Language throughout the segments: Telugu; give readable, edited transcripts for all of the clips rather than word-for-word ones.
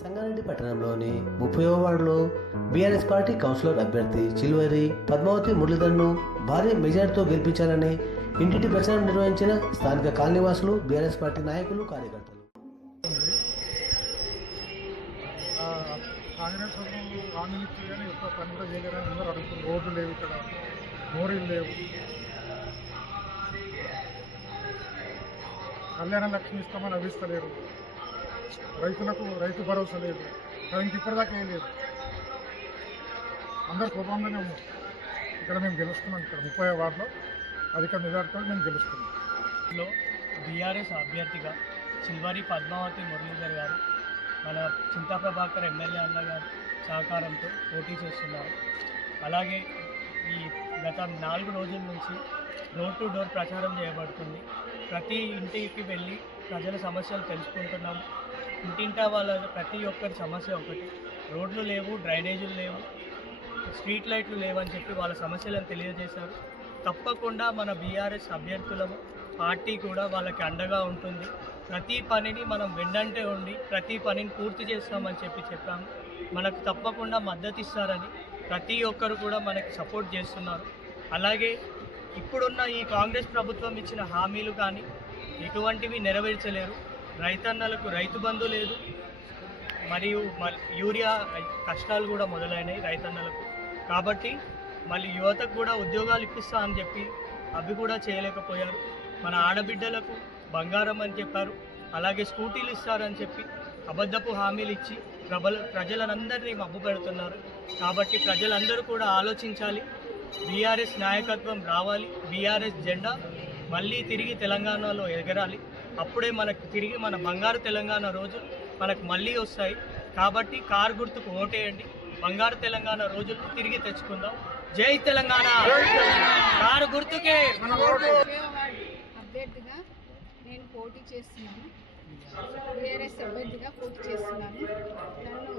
సంగారెడ్డి పట్టణంలోని 30వ వార్డులో బీఆర్ఎస్ పార్టీ కౌన్సిలర్ అభ్యర్థి చిల్వరి పద్మావతి మురళీధర్ను భారీ మెజార్టీతో గెలిపించాలని ఇంటింటి ప్రచారం నిర్వహించిన స్థానిక కాలనీవాసులు, బీఆర్ఎస్ పార్టీ నాయకులు, కార్యకర్తలు. కాంగ్రెస్ హామీలు ఇచ్చి కానీ ఎక్కువ పని కూడా చేయలేదని అందరూ అడుగుతున్నారు. రోడ్లు లేవు, ఇక్కడ మోరీలు లేవు, కళ్యాణ లక్ష్మి ఇస్తామని అవి ఇస్తలేరు, రైతులకు రైతు భరోసా లేదు, ఇంక ఇప్పటిదాకా ఏం లేదు. అందరు కోపంగానే ఉన్నారు. ఇక్కడ మేము గెలుస్తున్నాం. ఇక్కడ 30వ వార్డులో అధిక మెజార్టీతో మేము గెలుస్తున్నాం. బీఆర్ఎస్ అభ్యర్థిగా చిల్వరి పద్మావతి మురళీధర్ గారు మన చింతా ప్రభాకర్ ఎమ్మెల్యే అన్నగారు సహకారంతో పోటీ చేస్తున్నారు. అలాగే ఈ గత 4 రోజుల నుంచి డోర్ టు డోర్ ప్రచారం చేయబడుతుంది. ప్రతి ఇంటికి వెళ్ళి ప్రజల సమస్యలు తెలుసుకుంటున్నాము. ఇంటింటా వాళ్ళ ప్రతి ఒక్కరి సమస్య ఒకటి, రోడ్లు లేవు, డ్రైనేజీలు లేవు, స్ట్రీట్ లైట్లు లేవని చెప్పి వాళ్ళ సమస్యలను తెలియజేశారు. తప్పకుండా మన బీఆర్ఎస్ అభ్యర్థులము పార్టీ కూడా వాళ్ళకి అండగా ఉంటుంది. ప్రతి పనిని మనం వెన్నంటే ఉండి ప్రతి పనిని పూర్తి చేస్తామని చెప్పాము. మనకు తప్పకుండా మద్దతు ఇస్తారని ప్రతి ఒక్కరు కూడా మనకి సపోర్ట్ చేస్తున్నారు. అలాగే ఇప్పుడున్న ఈ కాంగ్రెస్ ప్రభుత్వం ఇచ్చిన హామీలు కానీ ఎటువంటివి నెరవేర్చలేరు. రైతన్నలకు రైతు బంధు లేదు, మరియు యూరియా కష్టాలు కూడా మొదలైనవి రైతన్నలకు. కాబట్టి మళ్ళీ యువతకు కూడా ఉద్యోగాలు ఇప్పిస్తా అని చెప్పి అవి కూడా చేయలేకపోయారు. మన ఆడబిడ్డలకు బంగారం అని చెప్పారు, అలాగే స్కూటీలు ఇస్తారని చెప్పి అబద్ధపు హామీలు ఇచ్చి ప్రజలందరినీ మబ్బు పెడుతున్నారు. కాబట్టి ప్రజలందరూ కూడా ఆలోచించాలి. బీఆర్ఎస్ నాయకత్వం రావాలి, బీఆర్ఎస్ జెండా మళ్ళీ తిరిగి తెలంగాణలో ఎగరాలి. అప్పుడే మనకు తిరిగి మన బంగారు తెలంగాణ రోజు మనకు మళ్ళీ వస్తాయి. కాబట్టి కారు గుర్తుకు ఓటేయండి. బంగారు తెలంగాణ రోజులు తిరిగి తెచ్చుకుందాం. జై తెలంగాణ. కారు గుర్తుకే అభ్యర్థిగా నేను పోటీ చేస్తున్నాను. బీఆర్ఎస్ అభ్యర్థిగా పోటీ చేస్తున్నాను. నన్ను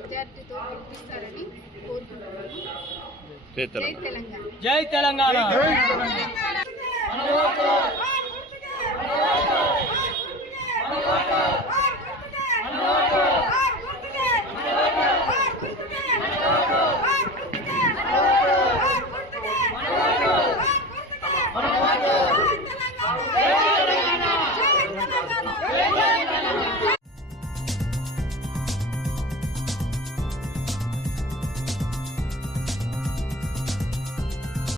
విద్యార్థితో గెలిపిస్తారని కోరుకుంటున్నాను. జై తెలంగాణ. జై తెలంగాణ.